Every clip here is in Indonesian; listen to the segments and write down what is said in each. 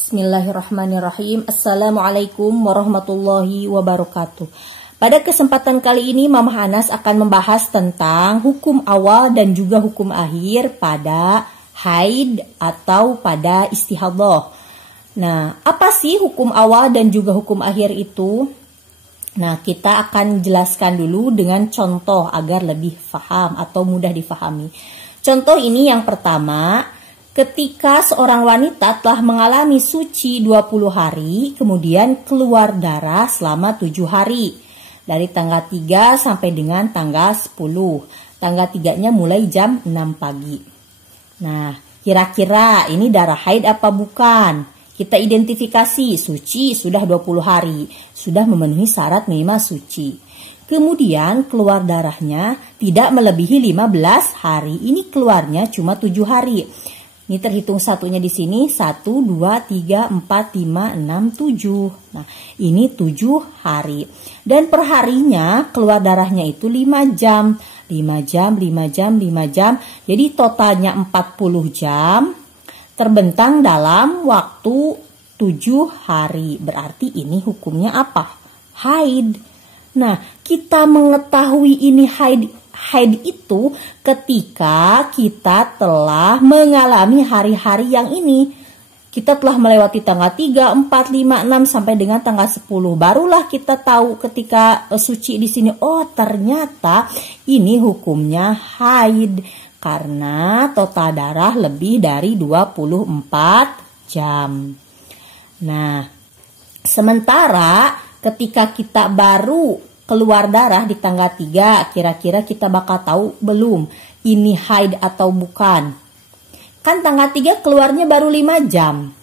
Bismillahirrahmanirrahim. Assalamualaikum warahmatullahi wabarakatuh. Pada kesempatan kali ini Mama Anas akan membahas tentang hukum awal dan juga hukum akhir pada haid atau pada istihadah. Nah, apa sih hukum awal dan juga hukum akhir itu? Nah, kita akan jelaskan dulu dengan contoh agar lebih paham atau mudah difahami. Contoh ini yang pertama, ketika seorang wanita telah mengalami suci 20 hari, kemudian keluar darah selama 7 hari. Dari tanggal 3 sampai dengan tanggal 10. Tanggal 3-nya mulai jam 6 pagi. Nah, kira-kira ini darah haid apa bukan? Kita identifikasi, suci sudah 20 hari. Sudah memenuhi syarat minimal suci. Kemudian keluar darahnya tidak melebihi 15 hari. Ini keluarnya cuma 7 hari. Ini terhitung satunya di sini 1, 2, 3, 4, 5, 6, 7. Nah, ini 7 hari. Dan perharinya keluar darahnya itu 5 jam. 5 jam, 5 jam, 5 jam. Jadi totalnya 40 jam. Terbentang dalam waktu 7 hari. Berarti ini hukumnya apa? Haid. Nah, kita mengetahui ini haid itu ketika kita telah mengalami hari-hari yang ini. Kita telah melewati tanggal 3, 4, 5, 6 sampai dengan tanggal 10. Barulah kita tahu ketika suci di sini, oh ternyata ini hukumnya haid karena total darah lebih dari 24 jam. Nah, sementara ketika kita baru keluar darah di tanggal 3, kira-kira kita bakal tahu belum ini haid atau bukan. Kan tanggal 3 keluarnya baru 5 jam.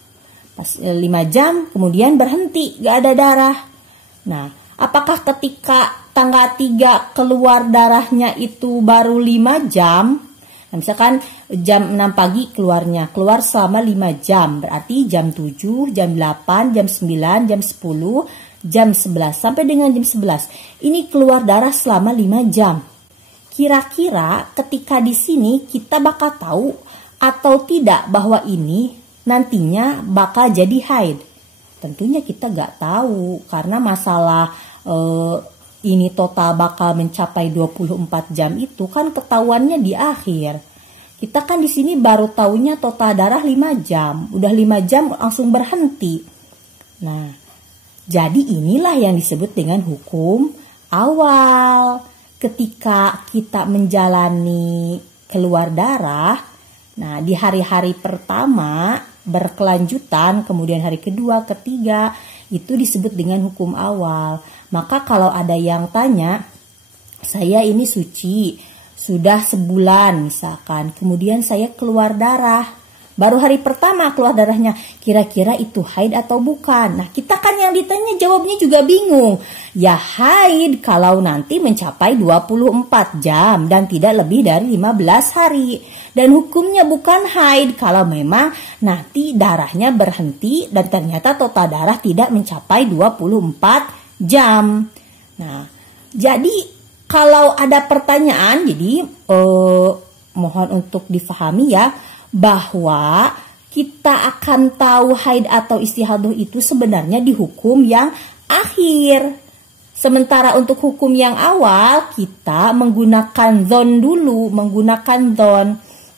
Pas 5 jam kemudian berhenti, gak ada darah. Nah, apakah ketika tanggal 3 keluar darahnya itu baru 5 jam? Nah, misalkan jam 6 pagi keluarnya, keluar selama 5 jam. Berarti jam 7, jam 8, jam 9, jam 10, jam 11 sampai dengan jam 11. Ini keluar darah selama 5 jam. Kira-kira ketika di sini kita bakal tahu atau tidak bahwa ini nantinya bakal jadi haid. Tentunya kita gak tahu karena masalah ini total bakal mencapai 24 jam itu kan ketahuannya di akhir. Kita kan di sini baru taunya total darah 5 jam. Udah 5 jam langsung berhenti. Nah, jadi inilah yang disebut dengan hukum awal. Ketika kita menjalani keluar darah, nah di hari-hari pertama berkelanjutan, kemudian hari kedua, ketiga, itu disebut dengan hukum awal. Maka kalau ada yang tanya, saya ini suci, sudah sebulan misalkan, kemudian saya keluar darah. Baru hari pertama keluar darahnya, kira-kira itu haid atau bukan? Nah, kita kan yang ditanya jawabnya juga bingung. Ya haid kalau nanti mencapai 24 jam dan tidak lebih dari 15 hari. Dan hukumnya bukan haid kalau memang nanti darahnya berhenti dan ternyata total darah tidak mencapai 24 jam. Nah, jadi kalau ada pertanyaan, jadi mohon untuk difahami ya, bahwa kita akan tahu haid atau istihadah itu sebenarnya di hukum yang akhir. Sementara untuk hukum yang awal kita menggunakan dzon dulu,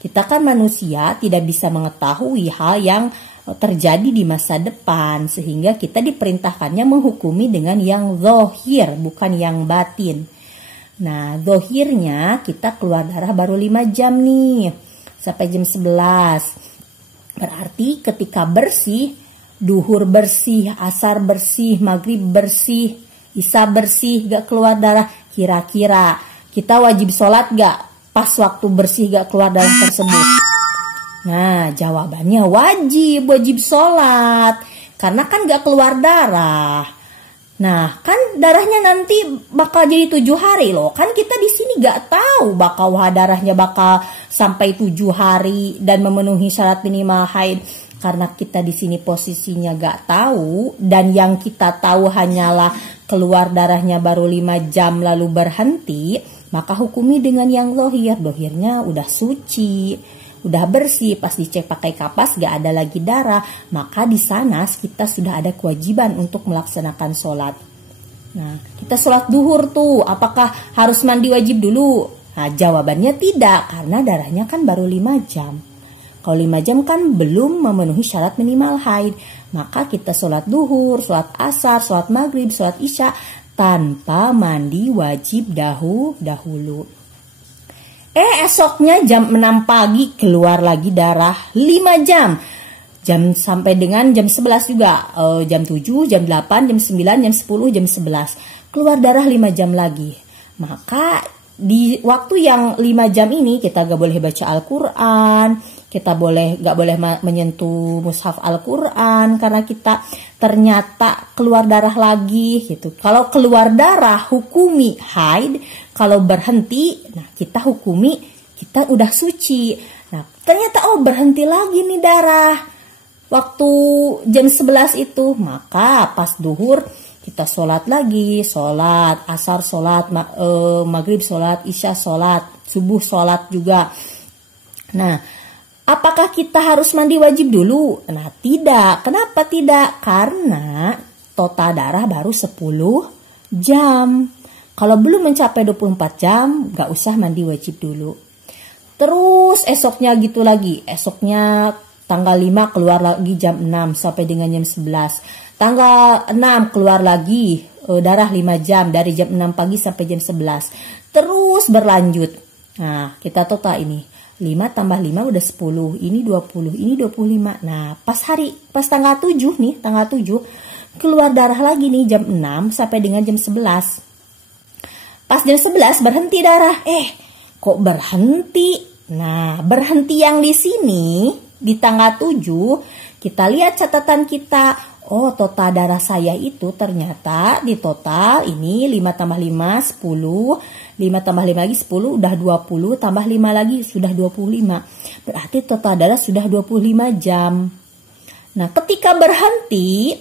Kita kan manusia tidak bisa mengetahui hal yang terjadi di masa depan sehingga kita diperintahkannya menghukumi dengan yang zahir bukan yang batin. Nah, zahirnya kita keluar darah baru 5 jam nih. Sampai jam 11. Berarti ketika bersih, duhur bersih, asar bersih, maghrib bersih, isya bersih, gak keluar darah. Kira-kira kita wajib sholat gak pas waktu bersih gak keluar darah tersebut? Nah, jawabannya wajib sholat. Karena kan gak keluar darah. Nah, kan darahnya nanti bakal jadi 7 hari loh. Kan kita di sini gak tahu bakal darahnya bakal sampai 7 hari dan memenuhi syarat minimal haid. Karena kita di sini posisinya gak tahu dan yang kita tahu hanyalah keluar darahnya baru 5 jam lalu berhenti, maka hukumi dengan yang zahir. Zahirnya udah suci. udah bersih, pas dicek pakai kapas gak ada lagi darah, maka di sana kita sudah ada kewajiban untuk melaksanakan sholat. Nah, kita sholat duhur tuh, apakah harus mandi wajib dulu? Nah, jawabannya tidak, karena darahnya kan baru 5 jam. Kalau 5 jam kan belum memenuhi syarat minimal haid. Maka kita sholat duhur, sholat asar, sholat maghrib, sholat isya tanpa mandi wajib dahulu. Esoknya jam 6 pagi keluar lagi darah 5 jam. Jam sampai dengan jam 11 juga. Jam 7, jam 8, jam 9, jam 10, jam 11. Keluar darah 5 jam lagi. Maka di waktu yang 5 jam ini kita gak boleh baca Al-Quran. Kita gak boleh menyentuh mushaf Al-Quran. Karena kita ternyata keluar darah lagi gitu. Kalau keluar darah hukumi haid. Kalau berhenti, nah kita hukumi kita udah suci. Nah ternyata berhenti lagi nih darah waktu jam 11 itu. Maka pas duhur kita sholat lagi, sholat asar, sholat maghrib, sholat isya, sholat subuh, sholat juga. Nah, apakah kita harus mandi wajib dulu? Nah, tidak. Kenapa tidak? Karena total darah baru 10 jam. Kalau belum mencapai 24 jam, gak usah mandi wajib dulu. Terus esoknya gitu lagi. Esoknya tanggal 5 keluar lagi jam 6 sampai dengan jam 11. Tanggal 6 keluar lagi darah 5 jam dari jam 6 pagi sampai jam 11. Terus berlanjut. Nah, kita total ini. 5 tambah 5 udah 10. Ini 20, ini 25. Nah, pas tanggal 7 nih, tanggal 7 keluar darah lagi nih jam 6 sampai dengan jam 11. Pas jam 11 berhenti darah. Kok berhenti? Nah, berhenti yang di sini di tanggal 7 kita lihat catatan kita. Total darah saya itu ternyata di total ini 5 tambah 5 10. 5 tambah 5 lagi 10 udah 20. Tambah 5 lagi sudah 25. Berarti total darah sudah 25 jam. Nah, ketika berhenti,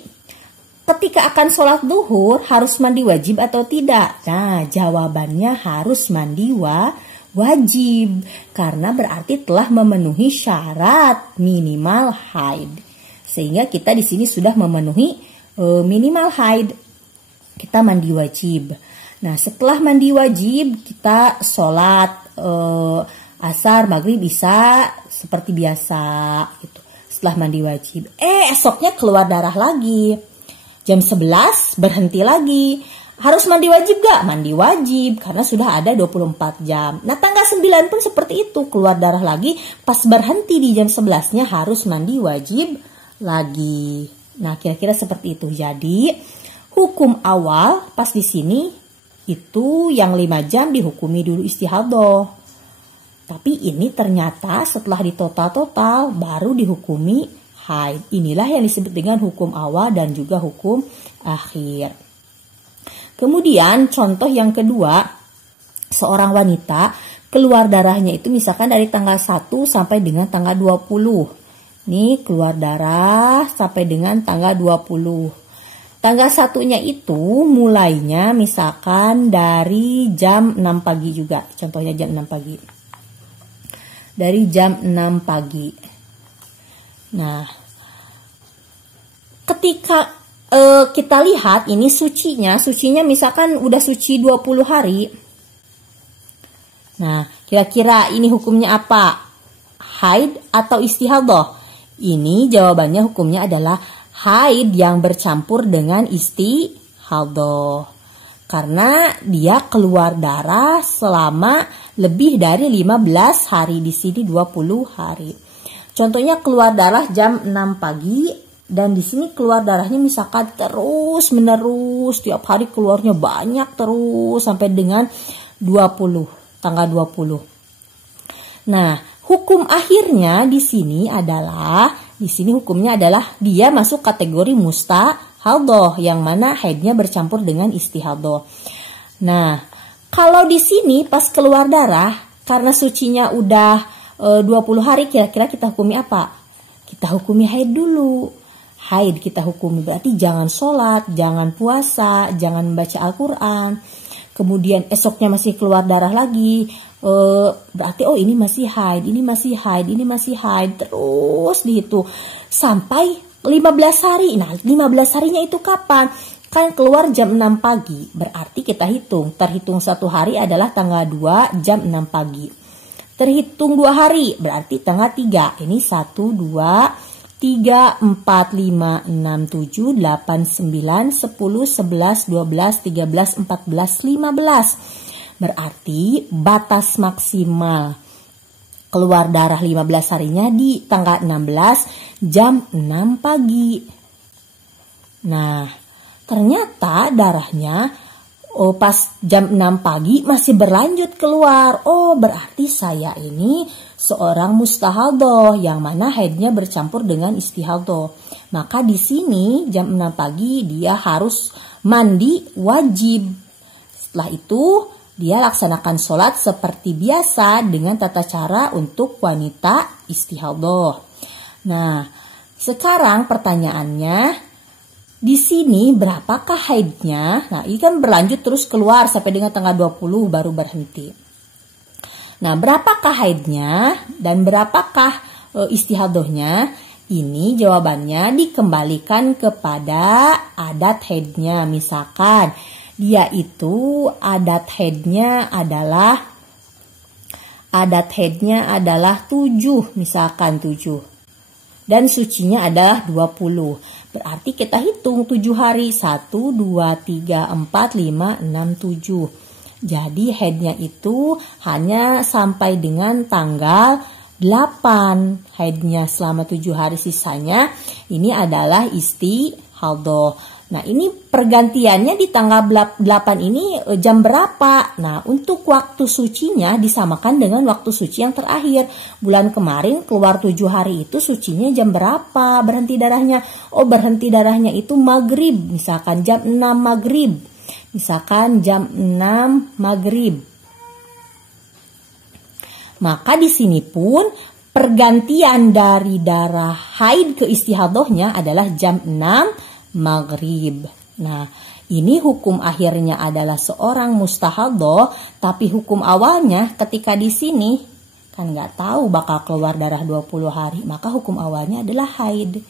ketika akan sholat duhur harus mandi wajib atau tidak? Nah, jawabannya harus mandi wajib. Karena berarti telah memenuhi syarat minimal haid. Sehingga kita di sini sudah memenuhi minimal haid. Kita mandi wajib. Nah, setelah mandi wajib kita sholat asar, maghrib, isya seperti biasa gitu. Setelah mandi wajib. Esoknya keluar darah lagi. Jam 11 berhenti lagi. Harus mandi wajib gak? Mandi wajib karena sudah ada 24 jam. Nah, tanggal 9 pun seperti itu. Keluar darah lagi. Pas berhenti di jam 11-nya harus mandi wajib lagi. Nah, kira-kira seperti itu. Jadi, hukum awal pas di sini itu yang 5 jam dihukumi dulu istihadah. Tapi ini ternyata setelah ditotal-total baru dihukumi haid. Inilah yang disebut dengan hukum awal dan juga hukum akhir. Kemudian contoh yang kedua, seorang wanita keluar darahnya itu misalkan dari tanggal 1 sampai dengan tanggal 20. Nih keluar darah sampai dengan tanggal 20. Tanggal 1-nya itu mulainya misalkan dari jam 6 pagi juga. Contohnya jam 6 pagi. Dari jam 6 pagi. Nah, ketika kita lihat ini sucinya misalkan udah suci 20 hari. Nah, kira-kira ini hukumnya apa? Haid atau istihadah? Ini jawabannya hukumnya adalah haid yang bercampur dengan istihadah. Karena dia keluar darah selama lebih dari 15 hari. Di sini 20 hari. Contohnya keluar darah jam 6 pagi. Dan di sini keluar darahnya misalkan terus menerus. Tiap hari keluarnya banyak terus. Sampai dengan 20. Tanggal 20. Nah, hukum akhirnya di sini hukumnya adalah dia masuk kategori mustahadah, yang mana haidnya bercampur dengan istihadah. Nah, kalau di sini pas keluar darah karena sucinya udah 20 hari, kira-kira kita hukumi apa? Kita hukumi haid dulu. Haid kita hukumi berarti jangan sholat, jangan puasa, jangan membaca Al-Quran. Kemudian esoknya masih keluar darah lagi. berarti ini masih haid, ini masih haid, ini masih haid, terus dihitung sampai 15 hari. Nah, 15 harinya itu kapan? Kan keluar jam 6 pagi, berarti kita hitung, terhitung 1 hari adalah tanggal 2 jam 6 pagi. Terhitung 2 hari, berarti tanggal 3. Ini 1, 2, 3, 4, 5, 6, 7, 8, 9, 10, 11, 12, 13, 14, 15. Berarti batas maksimal keluar darah 15 harinya di tanggal 16 jam 6 pagi. Nah, ternyata darahnya pas jam 6 pagi masih berlanjut keluar. Berarti saya ini seorang mustahadoh yang mana haidnya bercampur dengan istihadoh. Maka di sini jam 6 pagi dia harus mandi wajib. Setelah itu dia laksanakan sholat seperti biasa dengan tata cara untuk wanita istihadoh. Nah, sekarang pertanyaannya, di sini berapakah haidnya? Nah, ini kan berlanjut terus keluar sampai dengan tanggal 20 baru berhenti. Nah, berapakah haidnya dan berapakah istihadohnya? Ini jawabannya dikembalikan kepada adat haidnya. Misalkan dia itu adat haidnya adalah 7, misalkan 7. Dan sucinya adalah 20. Berarti kita hitung 7 hari, 1, 2, 3, 4, 5, 6, 7. Jadi haidnya itu hanya sampai dengan tanggal 8. Haidnya selama 7 hari, sisanya ini adalah istihadoh. Nah, ini pergantiannya di tanggal 8 ini jam berapa? Nah, untuk waktu sucinya disamakan dengan waktu suci yang terakhir. Bulan kemarin keluar 7 hari itu sucinya jam berapa berhenti darahnya? Berhenti darahnya itu maghrib, misalkan jam 6 maghrib. Misalkan jam 6 maghrib. Maka di sini pun pergantian dari darah haid ke istihadohnya adalah jam 6 maghrib. Nah, ini hukum akhirnya adalah seorang mustahadoh, tapi hukum awalnya ketika di sini kan nggak tahu bakal keluar darah 20 hari, maka hukum awalnya adalah haid.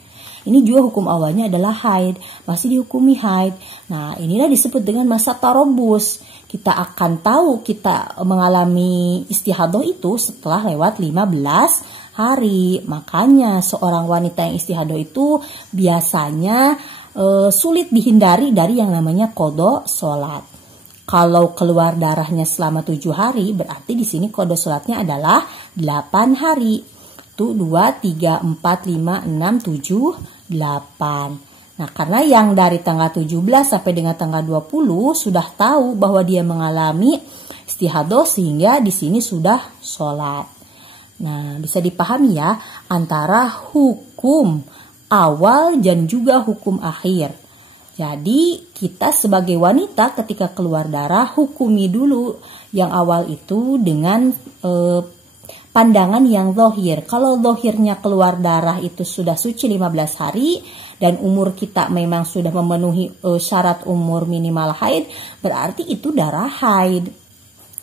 Ini juga hukum awalnya adalah haid, masih dihukumi haid. Nah, inilah disebut dengan masa tarobus. Kita akan tahu kita mengalami istihadoh itu setelah lewat 15 hari. Makanya seorang wanita yang istihadoh itu biasanya sulit dihindari dari yang namanya qadha sholat. Kalau keluar darahnya selama 7 hari, berarti di sini qadha sholatnya adalah 8 hari. 1, 2, 3, 4, 5, 6, 7, 8. Nah, karena yang dari tanggal 17 sampai dengan tanggal 20 sudah tahu bahwa dia mengalami istihadoh sehingga di sini sudah sholat. Nah, bisa dipahami ya antara hukum awal dan juga hukum akhir. Jadi kita sebagai wanita ketika keluar darah hukumi dulu yang awal itu dengan pandangan yang zahir. Kalau zahirnya keluar darah itu sudah suci 15 hari dan umur kita memang sudah memenuhi syarat umur minimal haid, berarti itu darah haid.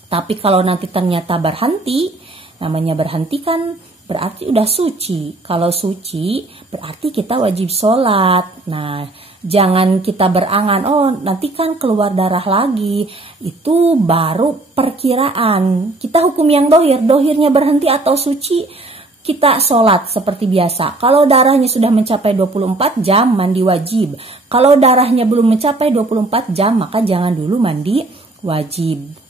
Tapi kalau nanti ternyata berhenti, namanya berhenti kan berarti udah suci. Kalau suci berarti kita wajib sholat. Nah, jangan kita berangan, nanti kan keluar darah lagi. Itu baru perkiraan. Kita hukum yang dohir. Dohirnya berhenti atau suci, kita sholat seperti biasa. Kalau darahnya sudah mencapai 24 jam, mandi wajib. Kalau darahnya belum mencapai 24 jam, maka jangan dulu mandi wajib.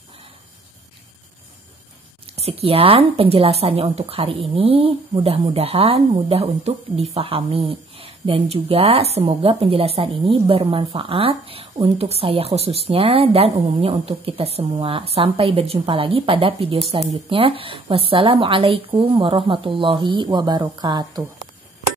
Sekian penjelasannya untuk hari ini, mudah-mudahan mudah untuk difahami. Dan juga semoga penjelasan ini bermanfaat untuk saya khususnya dan umumnya untuk kita semua. Sampai berjumpa lagi pada video selanjutnya. Wassalamualaikum warahmatullahi wabarakatuh.